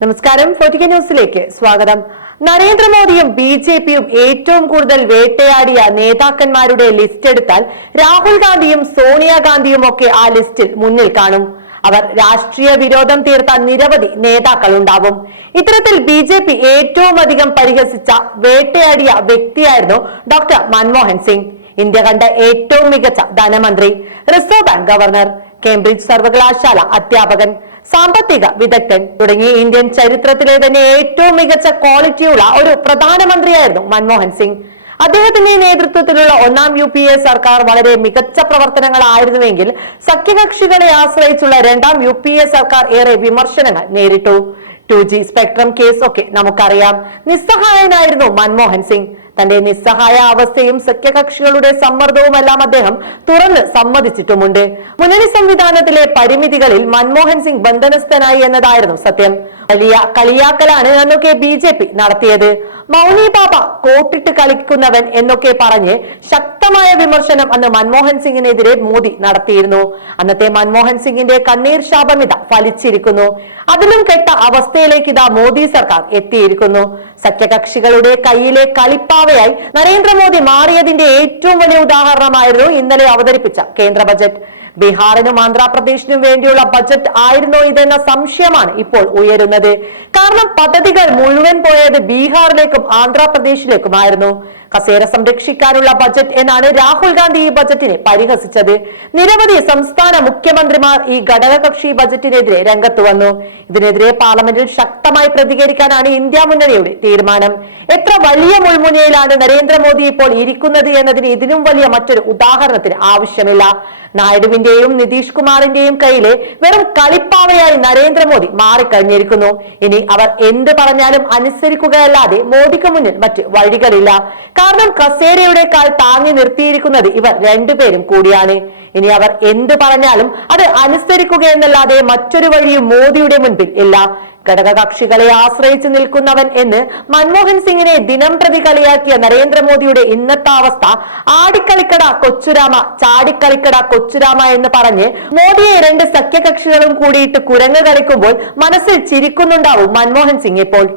നമസ്കാരം. ഫോർട്ടിക്ക ന്യൂസിലേക്ക് സ്വാഗതം. നരേന്ദ്രമോദിയും ബി ജെ പിയും ഏറ്റവും കൂടുതൽ വേട്ടയാടിയ നേതാക്കന്മാരുടെ ലിസ്റ്റ് എടുത്താൽ രാഹുൽ ഗാന്ധിയും സോണിയാഗാന്ധിയും ഒക്കെ ആ ലിസ്റ്റിൽ മുന്നിൽ കാണും. അവർ രാഷ്ട്രീയ വിരോധം തീർത്ത നിരവധി നേതാക്കൾ ഉണ്ടാവും ഇത്തരത്തിൽ ബി ജെ പി ഏറ്റവും അധികം പരിഹസിച്ച വേട്ടയാടിയ വ്യക്തിയായിരുന്നു ഡോക്ടർ മൻമോഹൻ സിംഗ്. ഇന്ത്യ കണ്ട ഏറ്റവും മികച്ച ധനമന്ത്രി റിസർവ് ബാങ്ക് ഗവർണർ കേംബ്രിഡ്ജ് സർവകലാശാല അധ്യാപകൻ സാമ്പത്തിക വിദഗ്ധൻ തുടങ്ങി ഇന്ത്യൻ ചരിത്രത്തിലെ തന്നെ ഏറ്റവും മികച്ച ക്വാളിറ്റിയുള്ള ഒരു പ്രധാനമന്ത്രിയായിരുന്നു മൻമോഹൻ സിംഗ്. അദ്ദേഹത്തിന്റെ നേതൃത്വത്തിലുള്ള ഒന്നാം യു പി എ സർക്കാർ വളരെ മികച്ച പ്രവർത്തനങ്ങളായിരുന്നുവെങ്കിൽ സഖ്യകക്ഷികളെ ആശ്രയിച്ചുള്ള രണ്ടാം യു പി എ സർക്കാർ ഏറെ വിമർശനങ്ങൾ നേരിട്ടു. ടു ജി സ്പെക്ട്രം കേസ് ഒക്കെ നമുക്കറിയാം. നിസ്സഹായനായിരുന്നു മൻമോഹൻ സിംഗ്. തന്റെ നിസ്സഹായ അവസ്ഥയും സഖ്യകക്ഷികളുടെ സമ്മർദ്ദവുമെല്ലാം അദ്ദേഹം തുറന്ന് സമ്മതിച്ചിട്ടുമുണ്ട്. മുന്നണി സംവിധാനത്തിലെ പരിമിതികളിൽ മൻമോഹൻ സിംഗ് ബന്ധനസ്ഥനായി എന്നതായിരുന്നു സത്യം. വലിയ കളിയാക്കലാണ് അന്നൊക്കെ ബി നടത്തിയത്. മൗനി ബാബ കോട്ടിട്ട് കളിക്കുന്നവൻ എന്നൊക്കെ പറഞ്ഞ് ശക്തമായ വിമർശനം അന്ന് മൻമോഹൻ സിംഗിനെതിരെ മോദി നടത്തിയിരുന്നു. അന്നത്തെ മൻമോഹൻ സിംഗിന്റെ കണ്ണീർ ശാപം ഇതാ ഫലിച്ചിരിക്കുന്നു. അതിലും കെട്ട അവസ്ഥയിലേക്ക് ഇതാ മോദി സർക്കാർ എത്തിയിരിക്കുന്നു. സഖ്യകക്ഷികളുടെ കയ്യിലെ കളിപ്പാവയായി നരേന്ദ്രമോദി മാറിയതിന്റെ ഏറ്റവും വലിയ ഉദാഹരണമായിരുന്നു ഇന്നലെ അവതരിപ്പിച്ച കേന്ദ്ര ബജറ്റ്. ബീഹാറിനും ആന്ധ്രാപ്രദേശിനും വേണ്ടിയുള്ള ബജറ്റ് ആയിരുന്നോ ഇതെന്ന സംശയമാണ് ഇപ്പോൾ ഉയരുന്നത്. കാരണം പദ്ധതികൾ മുഴുവൻ പോയത് ബീഹാറിലേക്കും ആന്ധ്രാപ്രദേശിലേക്കുമായിരുന്നു. കസേര സംരക്ഷിക്കാനുള്ള ബജറ്റ് എന്നാണ് രാഹുൽ ഗാന്ധി ഈ ബജറ്റിനെ പരിഹസിച്ചത്. നിരവധി സംസ്ഥാന മുഖ്യമന്ത്രിമാർ ഈ ഘടകകക്ഷി ബജറ്റിനെതിരെ രംഗത്ത് വന്നു. ഇതിനെതിരെ പാർലമെന്റിൽ ശക്തമായി പ്രതികരിക്കാനാണ് ഇന്ത്യ മുന്നണിയുടെ തീരുമാനം. എത്ര വലിയ മുൾമുനയിലാണ് നരേന്ദ്രമോദി ഇപ്പോൾ ഇരിക്കുന്നത് എന്നതിന് ഇതിനും വലിയ മറ്റൊരു ഉദാഹരണത്തിന് ആവശ്യമില്ല. നായിഡുവിന്റെയും നിതീഷ് കുമാറിന്റെയും കയ്യിലെ വെറും കളിപ്പാവയായി നരേന്ദ്രമോദി മാറിക്കഴിഞ്ഞിരിക്കുന്നു. ഇനി അവർ എന്ത് പറഞ്ഞാലും അനുസരിക്കുകയല്ലാതെ മോദിക്ക് മുന്നിൽ മറ്റ് വഴികളില്ല. കാരണം കസേരയുടെ കാൽ താങ്ങി നിർത്തിയിരിക്കുന്നത് ഇവർ രണ്ടുപേരും കൂടിയാണ്. ഇനി അവർ എന്ത് പറഞ്ഞാലും അത് അനുസരിക്കുക എന്നല്ലാതെ മറ്റൊരു വഴിയും മോദിയുടെ മുൻപിൽ ഇല്ല. ഘടകകക്ഷികളെ ആശ്രയിച്ചു നിൽക്കുന്നവൻ എന്ന് മൻമോഹൻ സിംഗിനെ ദിനം പ്രതി കളിയാക്കിയ നരേന്ദ്രമോദിയുടെ ഇന്നത്തെ അവസ്ഥ ആടിക്കളിക്കട കൊച്ചുരാമ ചാടിക്കളിക്കട കൊച്ചുരാമ എന്ന് പറഞ്ഞ് മോദിയെ രണ്ട് സഖ്യകക്ഷികളും കൂടിയിട്ട് കുരങ്ങ് കളിക്കുമ്പോൾ മനസ്സിൽ ചിരിക്കുന്നുണ്ടാവും മൻമോഹൻ സിംഗ് ഇപ്പോൾ.